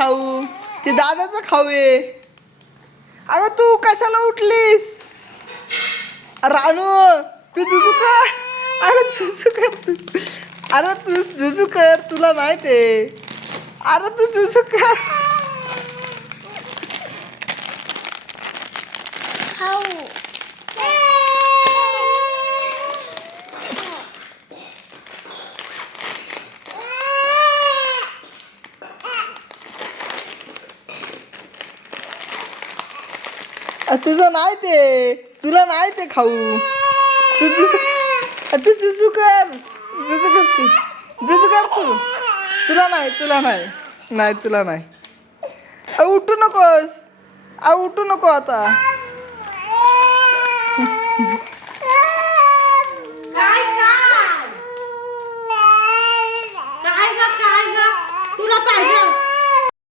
खाऊ ते दादाचा खाऊ आहे. अगं तू कशाला उठलीस रानू? तू जुजू कर. अरे जुजू कर तू. अरे तू जुजू कर, तुला नाही ते. अरे तू जुजू कर. तुझं नाही ते, तुला नाही ते खाऊ. तू जुजू कर, जुजू कर तू, जुजू कर तू. तुला नाही, तुला नाही, नाही तुला नाही. उठू नकोस, उठू नको आता.